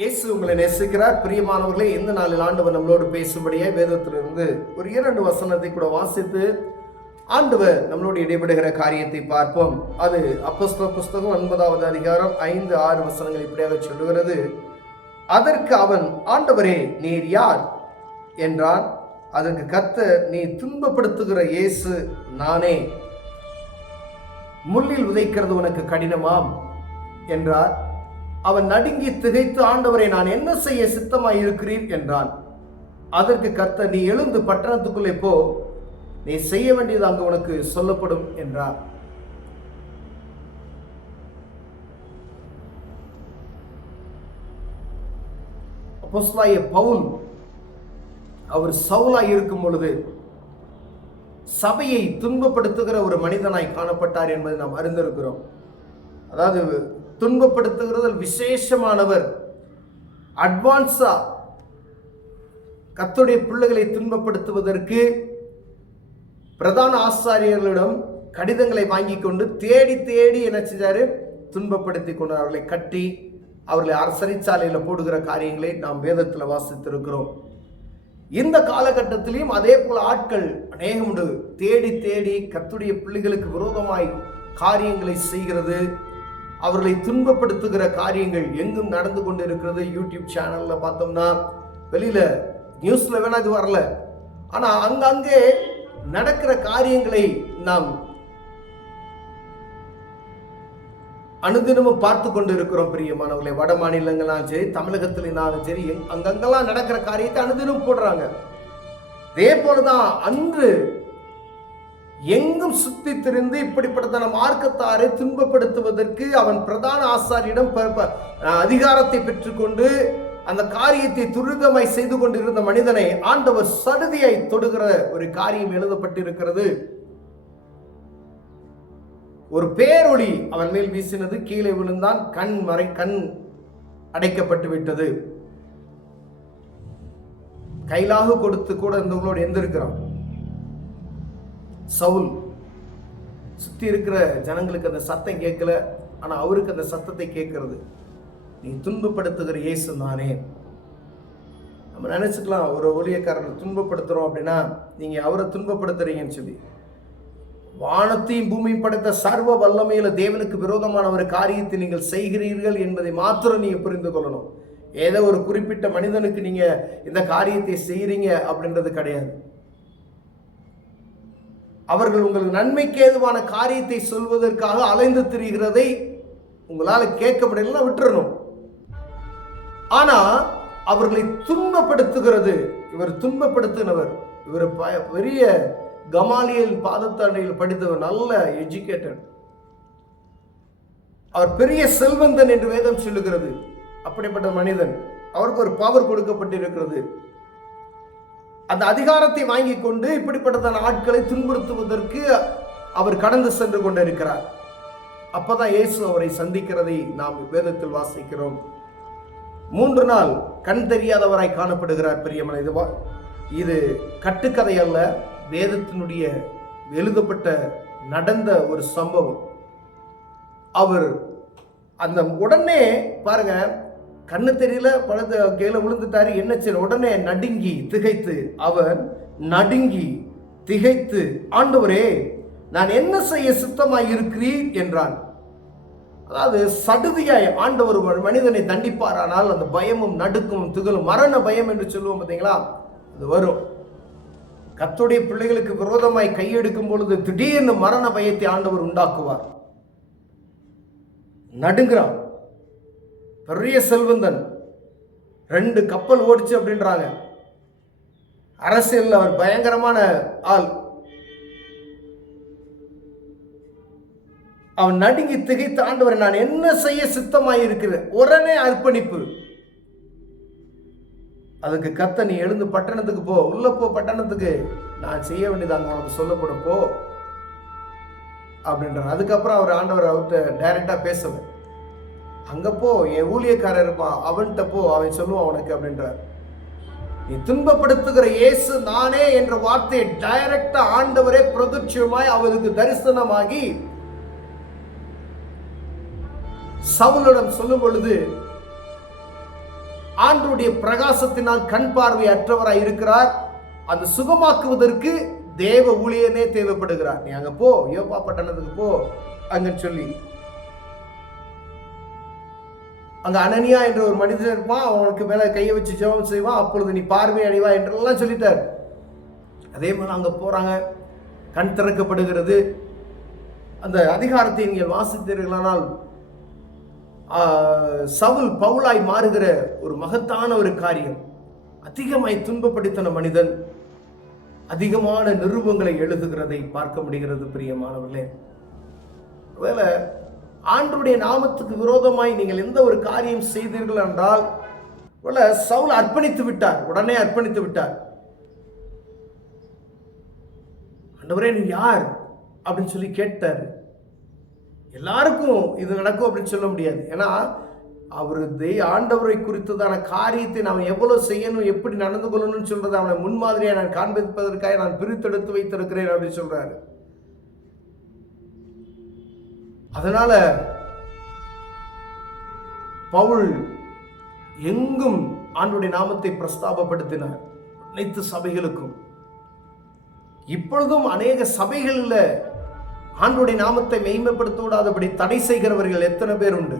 இயேசு உங்களை நேசிக்கிறார். பிரியமானவர்களே, இந்த நாளில் ஆண்டவர் நம்மளோடு பேசும்படியே வேதத்திலிருந்து ஒரு 2 வசனத்தை கூட வாசித்து ஆண்டவர் நம்மளோடு இடைபடுகிற காரியத்தை பார்ப்போம். அது அப்போஸ்தலர் புஸ்தகம் 9வது அதிகாரம் 5-6 வசனங்கள் இப்படியாக சொல்லுகிறது. அதற்கு அவன், ஆண்டவரே, நீர் யார் என்றான். அதற்கு கர்த்தர், நீ துன்பப்படுத்துகிற இயேசு நானே. முள்ளில் உதைக்கிறது உனக்கு கடினமாம் என்றார். அவன் நடுங்கி திகைத்து, ஆண்டவரை, நான் என்ன செய்ய சித்தமாய் இருக்கிறீர் என்றான். அதற்கு கர்த்தர், நீ எழுந்து பட்டணத்துக்குள்ளே போ, நீ செய்ய வேண்டியது அங்கு உனக்கு சொல்லப்படும் என்றார். அப்போஸ்தலனாகிய பவுல் அவர் சவுலாய் இருக்கும் பொழுது சபையை துன்பப்படுத்துகிற ஒரு மனிதனாய் காணப்பட்டார் என்பதை நாம் அறிந்திருக்கிறோம். அதாவது துன்பப்படுத்துகிறதில் விசேஷமானவர். அட்வான்ஸா கர்த்தருடைய பிள்ளைகளை துன்பப்படுத்துவதற்கு பிரதான ஆசாரியர்களிடம் கடிதங்களை வாங்கி கொண்டு தேடி தேடி என்ன செஞ்சாரு? துன்பப்படுத்தி கொண்டு அவர்களை கட்டி அவர்களை சிறைச்சாலையில் போடுகிற காரியங்களை நாம் வேதத்தில் வாசித்திருக்கிறோம். இந்த காலகட்டத்திலையும் அதே போல ஆட்கள் அநேகம் உண்டு. தேடி தேடி கர்த்தருடைய பிள்ளைகளுக்கு விரோதமாய் காரியங்களை செய்கிறது, அவர்களை துன்பப்படுத்துகிற காரியங்கள் எங்கும் நடந்து கொண்டு இருக்கிறது. யூடியூப் சேனல்ல பார்த்தோம்னா, வெளியில நியூஸ்ல வேணா இது வரல, ஆனா அங்கங்கே நடக்கிற காரியங்களை நாம் அனுதினமும் பார்த்து கொண்டு இருக்கிறோம். பிரியமானவர்களே, வட மாநிலங்களாலும் சரி, தமிழகத்திலும் சரி, அங்கங்கெல்லாம் நடக்கிற காரியத்தை அனுதினம் போடுறாங்க. இதே போலதான் அன்று எங்கும் சுத்தி திரிந்து இப்படிப்பட்ட மார்க்கத்தாரை துன்பப்படுத்துவதற்கு அவன் பிரதான ஆசாரியிடம் அதிகாரத்தை பெற்றுக்கொண்டு அந்த காரியத்தை துரிதமாய் செய்து கொண்டிருந்த மனிதனை ஆண்டவர் சடுதியை தொடுகிற ஒரு காரியம் எழுதப்பட்டிருக்கிறது. ஒரு பேரொளி அவன் மேல் வீசினது, கீழே விழுந்தான், கண் அடைக்கப்பட்டு விட்டது. கைலாக கொடுத்து கூட இருந்தவங்களோடு எந்திருக்கிறான் சவுல். சுத்தி இருக்கிற ஜனங்களுக்கு அந்த சத்தம் கேட்கல, ஆனா அவருக்கு அந்த சத்தத்தை கேட்கிறது. நீ துன்பப்படுத்துகிற இயேசு நானே. நம்ம நினைச்சுக்கலாம், ஒரு ஊழியக்காரனை துன்பப்படுத்துறோம் அப்படின்னா நீங்க அவரை துன்பப்படுத்துறீங்கன்னு சொல்லி. வானத்தையும் பூமியும் படைத்த சர்வ வல்லமையில தேவனுக்கு விரோதமான ஒரு காரியத்தை நீங்கள் செய்கிறீர்கள் என்பதை மாத்திரம் நீங்க புரிந்து கொள்ளணும். ஏதோ ஒரு குறிப்பிட்ட மனிதனுக்கு நீங்க இந்த காரியத்தை செய்யறீங்க அப்படின்றது கிடையாது. அவர்கள் உங்களுக்கு நன்மைக்கு ஏதுவான காரியத்தை சொல்வதற்காக அலைந்து திரிகிறதை உங்களால கேட்க முடியல, விட்டுறணும். ஆனா அவர்களை துன்பப்படுத்துகிறது, இவர் துன்பப்படுத்தினவர். இவர் பெரிய கமாலியல் பாதத்தாண்டையில் படித்தவர், நல்ல எஜுகேட்டட், அவர் பெரிய செல்வந்தன் என்று வேதம் சொல்லுகிறது. அப்படிப்பட்ட மனிதன், அவருக்கு ஒரு பவர் கொடுக்கப்பட்டிருக்கிறது. அந்த அதிகாரத்தை வாங்கி கொண்டு இப்படிப்பட்ட ஆட்களை துன்புறுத்துவதற்கு அவர் கடந்து சென்று கொண்டிருக்கிறார். அப்பதான் இயேசு அவரை சந்திக்கிறதை நாம் வேதத்தில் வாசிக்கிறோம். 3 நாள் கண் தெரியாதவராய் காணப்படுகிறார். பிரியமான, இது கட்டுக்கதை அல்ல, வேதத்தினுடைய எழுதப்பட்ட நடந்த ஒரு சம்பவம். அவர் அந்த உடனே பாருங்க, கண்ணு தெரியல, பழத்தை கீழே விழுந்துட்டாரு. என்ன செய்ய? உடனே நடுங்கி திகைத்து, அவன் நடுங்கி திகைத்து, ஆண்டவரே, நான் என்ன செய்ய சித்தமாய் இருக்கிறீர் என்றான். அதாவது சடுதியாய் ஆண்டவர் ஒரு மனிதனை தண்டிப்பாரானால் அந்த பயமும் நடுக்கும் திகழும், மரண பயம் என்று சொல்லுவோம் பார்த்தீங்களா, அது வரும். கர்த்தருடைய பிள்ளைகளுக்கு விரோதமாய் கையெடுக்கும் பொழுது திடீர்னு மரண பயத்தை ஆண்டவர் உண்டாக்குவார். நடுங்கிறான். பெரிய செல்வந்தன், 2 கப்பல் ஓடிச்சு அப்படின்றாங்க. அரசியல் அவர் பயங்கரமான ஆள். அவன் நடுங்கி திகைத்த, ஆண்டவரை, நான் என்ன செய்ய சித்தமாய் இருக்கிறேன். உடனே அர்ப்பணிப்பு. அதுக்கு கர்த்தர், நீ எழுந்து பட்டணத்துக்கு போ, உள்ள போ, பட்டணத்துக்கு நான் செய்ய வேண்டியது அங்க உனக்கு சொல்லப்படும், போ அப்படின்றார். அதுக்கப்புறம் அவர் ஆண்டவர் அவர்கிட்ட டைரக்டா பேசல. அங்க போ, என் ஊழியக்காரர் இருப்பான், அவன்கிட்ட போ, அவன் சொல்லுவான் உனக்கு அப்படின்றார். நீ துன்பப்படுத்துகிற இயேசு நானே என்ற வார்த்தையை டைரக்டா ஆண்டவரே பிரத்யட்சமாய் அவருக்கு தரிசனமாகி சவுலிடம் சொல்லும் பொழுது ஆண்டவருடைய பிரகாசத்தினால் கண் பார்வை அற்றவராய் இருக்கிறார். அந்த சுகமாக்குவதற்கு தேவ ஊழியனே தேவைப்படுகிறார். நீ அங்க போ, யோப்பா பட்டணத்துக்கு போ அங்கன்னு சொல்லி, அங்க அனனியா என்ற ஒரு மனிதன் இருப்பான், அவனுக்கு மேல கையை வச்சு ஜெபம் செய்வான், அப்பொழுது நீ பார்வை அடைவா என்றெல்லாம் சொல்லிட்டார். அதே மாதிரி அங்க போறாங்க, கண் திறக்கப்படுகிறது. அந்த அதிகாரத்தை நீங்கள் வாசித்தீர்களானால் சவுல் பவுலாய் மாறுகிற ஒரு மகத்தான ஒரு காரியம். அதிகமாய் துன்பப்படுத்தின மனிதன் அதிகமான நிருபங்களை எழுதுகிறதை பார்க்க முடிகிறது. பிரியமானவர்களே, ஒருவேளை ஆண்டவருடைய நாமத்துக்கு விரோதமாய் நீங்கள் எந்த ஒரு காரியம் செய்தீர்கள் என்றால், சவுல் அர்ப்பணித்து விட்டார், உடனே அர்ப்பணித்து விட்டார். ஆண்டவரே நீ யார் அப்படின்னு சொல்லி கேட்டார். எல்லாருக்கும் இது நடக்கும் அப்படின்னு சொல்ல முடியாது. ஏன்னா அவரு ஆண்டவரை குறித்ததான காரியத்தை நாம் எவ்வளவு செய்யணும், எப்படி நடந்து கொள்ளணும்னு சொல்றது அவனை முன்மாதிரியா நான் காண்பிப்பதற்காக நான் பிரித்தெடுத்து வைத்திருக்கிறேன் அப்படின்னு சொல்றாரு. அதனால பவுல் எங்கும் ஆண்டவருடைய நாமத்தை பிரஸ்தாபப்படுத்தினார், அனைத்து சபைகளுக்கும். இப்பொழுதும் அநேக சபைகளில் ஆண்டவருடைய நாமத்தை மெய்மைப்படுத்த விடாதபடி தடை செய்கிறவர்கள் எத்தனை பேர் உண்டு?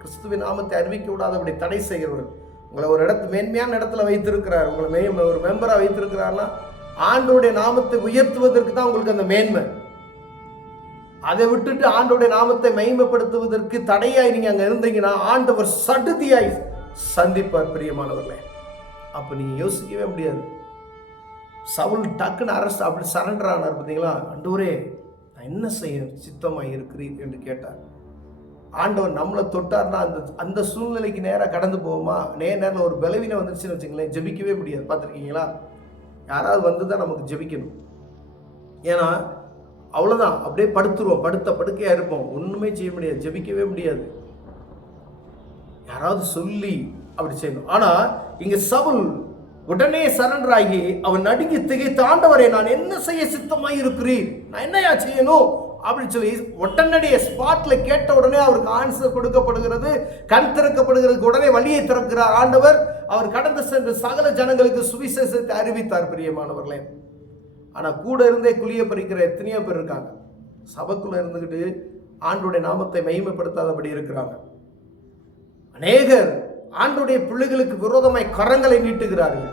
கிறிஸ்துவின் நாமத்தை அறிவிக்க விடாதபடி தடை செய்கிறவர்கள். உங்களை ஒரு மேன்மையான இடத்துல வைத்திருக்கிறார், உங்களை ஒரு மெம்பரா வைத்திருக்கிறார்னா ஆண்டவருடைய நாமத்தை உயர்த்துவதற்கு தான் உங்களுக்கு அந்த மேன்மை. அதை விட்டுட்டு ஆண்டவருடைய நாமத்தை மகிமைப்படுத்துவதற்கு தடையாய் நீங்க அங்க இருந்தீங்கன்னா ஆண்டவர் சடுதியாய் சந்திப்பார். பிரியமானவர்களே, அப்ப நீங்க யோசிக்கவே முடியாது. சவுல் டக்குன்னு அரசு அப்படி சரண்டர் ஆனார் பார்த்தீங்களா? ஆண்டவரே நான் என்ன செய்ய சித்தமாய் இருக்கிறீர் என்று கேட்டார். ஆண்டவர் நம்மளை தொட்டார்னா அந்த சூழ்நிலைக்கு நேராக கடந்து போவோமா? நேரம் ஒரு பலவீனம் வந்துருச்சுன்னு வச்சுங்களேன், ஜெபிக்கவே முடியாது. பார்த்துருக்கீங்களா? யாராவது வந்து தான் நமக்கு ஜெபிக்கணும். ஏன்னா அவ்வளோதான், அப்படியே படுத்துருவோம், படுக்கையா இருப்போம், ஒன்றுமே செய்ய முடியாது, ஜெபிக்கவே முடியாது. யாராவது சொல்லி அப்படி செய்யணும். ஆனா இங்க சவுல் உடனே சரண்டர் ஆகி அவன் நடுங்கி திகைத்து, ஆண்டவரே நான் என்ன செய்ய சித்தமாய் இருக்கிறீர், நான் என்னையா செய்யணும் அப்படின்னு சொல்லி உடனடியே ஸ்பாட்ல கேட்ட உடனே அவருக்கு ஆன்சர் கொடுக்கப்படுகிறது, கண் திறக்கப்படுகிறது. உடனே வழியை திறக்கிறார் ஆண்டவர். அவர் கடந்து சென்று சகல ஜனங்களுக்கு சுவிசேஷத்தை அறிவித்தார். பிரியமானவர்களே, ஆனா கூட இருந்தே குழிய பறிக்கிற எத்தனையோ பேர் இருக்காங்க. சபைக்குள்ள இருந்துகிட்டு ஆண்டவருடைய நாமத்தை மகிமைப்படுத்தாதபடி இருக்கிறாங்க. அநேகர் ஆண்டவருடைய பிள்ளைகளுக்கு விரோதமாய் கரங்களை நீட்டுகிறார்கள்.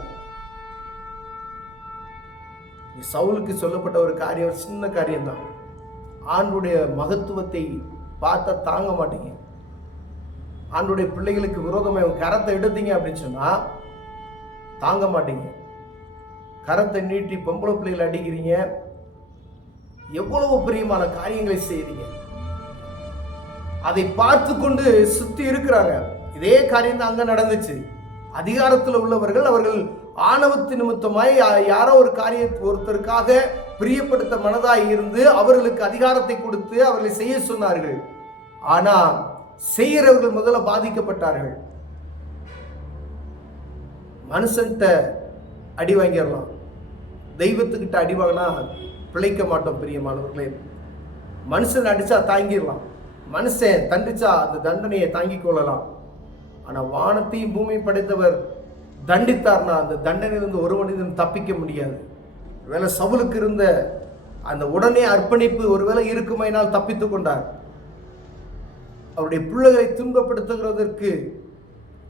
சவுலுக்கு சொல்லப்பட்ட ஒரு காரியம் சின்ன காரியம் தான். ஆண்டவருடைய மகத்துவத்தை பார்த்தா தாங்க மாட்டீங்க. ஆண்டவருடைய பிள்ளைகளுக்கு விரோதமாய் கரத்தை எடுத்தீங்க அப்படின்னு சொன்னா தாங்க மாட்டீங்க. கரத்தை நீட்டி பொம்பளை பிள்ளைகளை அடிக்கிறீங்க, எவ்வளவு பிரியமான காரியங்களை செய்றீங்க. அதை பார்த்து கொண்டு சுத்தி இருக்கிறாங்க. இதே காரியம் தான் அங்க நடந்துச்சு. அதிகாரத்தில் உள்ளவர்கள் அவர்கள் ஆணவத்து நிமித்தமாய் யாரோ ஒரு ஒருத்தருக்காக பிரியப்படுத்த மனதாய் இருந்து அவர்களுக்கு அதிகாரத்தை கொடுத்து அவர்களை செய்ய சொன்னார்கள். ஆனா செய்கிறவர்கள் முதல்ல பாதிக்கப்பட்டார்கள். மனுஷன்கிட்ட அடி வாங்கிடலாம், தெய்வத்துக்கிட்ட அடி வாங்கினா பிழைக்க மாட்டோம். பிரியமானவர்களே, மனுஷன் அடிச்சா தாங்கிடலாம், மனுஷன் தண்டிச்சா அந்த தண்டனையை தாங்கிக் கொள்ளலாம். ஆனா வானத்தையும் பூமியும் படைத்தவர் தண்டித்தார்னா அந்த தண்டனையிலிருந்து ஒரு மனிதன் தப்பிக்க முடியாது. ஒருவேளை சவுலுக்கு இருந்த அந்த உடனே அர்ப்பணிப்பு ஒருவேளை இருக்குமையினால் தப்பித்து கொண்டார். அவருடைய பிள்ளைகளை துன்பப்படுத்துகிறதற்கு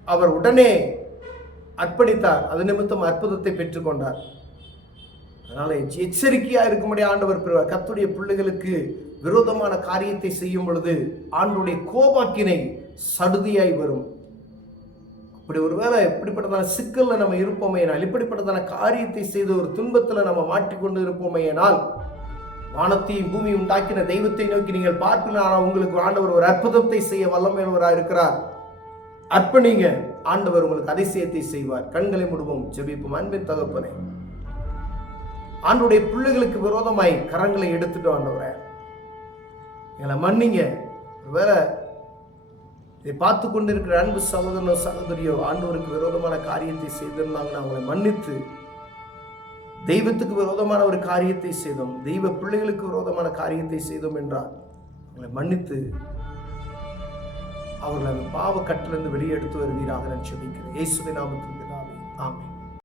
அவர் உடனே அர்ப்பணித்தார். அது நிமித்தம் அற்புதத்தை பெற்றுக்கொண்டார். அதனால எச்சரிக்கையா இருக்கும்படி ஆண்டவர் கர்த்தருடைய பிள்ளைகளுக்கு விரோதமான காரியத்தை செய்யும் பொழுது ஆண்டவருடைய கோபாக்கினை சடுதியாய் வரும். அப்படி ஒருவேளை இப்படிப்பட்டதான சிக்கல்ல நம்ம இருப்போமேனால், இப்படிப்பட்டதான காரியத்தை செய்து ஒரு துன்பத்துல நம்ம மாட்டிக்கொண்டு இருப்போமேனால், வானத்தையும் பூமியும் உண்டாக்கின தெய்வத்தை நோக்கி நீங்கள் பார்க்கலாம், உங்களுக்கு ஆண்டவர் ஒரு அற்புதத்தை செய்ய வல்லமையுள்ளவராக இருக்கிறார். அர்ப்பணிங்க, ஆண்டவர் உங்களுக்கு அதிசயத்தை செய்வார். கண்களை மூடுவோம், ஜெபிப்போம். அன்பின் தகப்பனே, ஆண்டவருடைய பிள்ளைகளுக்கு விரோதமாய் கரங்களை எடுத்துட்டோம். ஆண்டவரே எங்களை மன்னிங்க. ஒருவேளை இதை பார்த்து கொண்டிருக்கிற அன்பு சகோதரனோ சகோதரியோ ஆண்டவருக்கு விரோதமான காரியத்தை செய்திருந்தாங்கன்னா அவங்களை மன்னித்து, தெய்வத்துக்கு விரோதமான ஒரு காரியத்தை செய்தோம், தெய்வ பிள்ளைகளுக்கு விரோதமான காரியத்தை செய்தோம் என்றால் அவங்களை மன்னித்து அவர்கள் அந்த பாவ கட்டிலிருந்து வெளியே எடுத்து வருவீராக நான் ஜெபிக்கிறேன். இயேசுவின் நாமத்தில் பிதாவே, ஆமென்.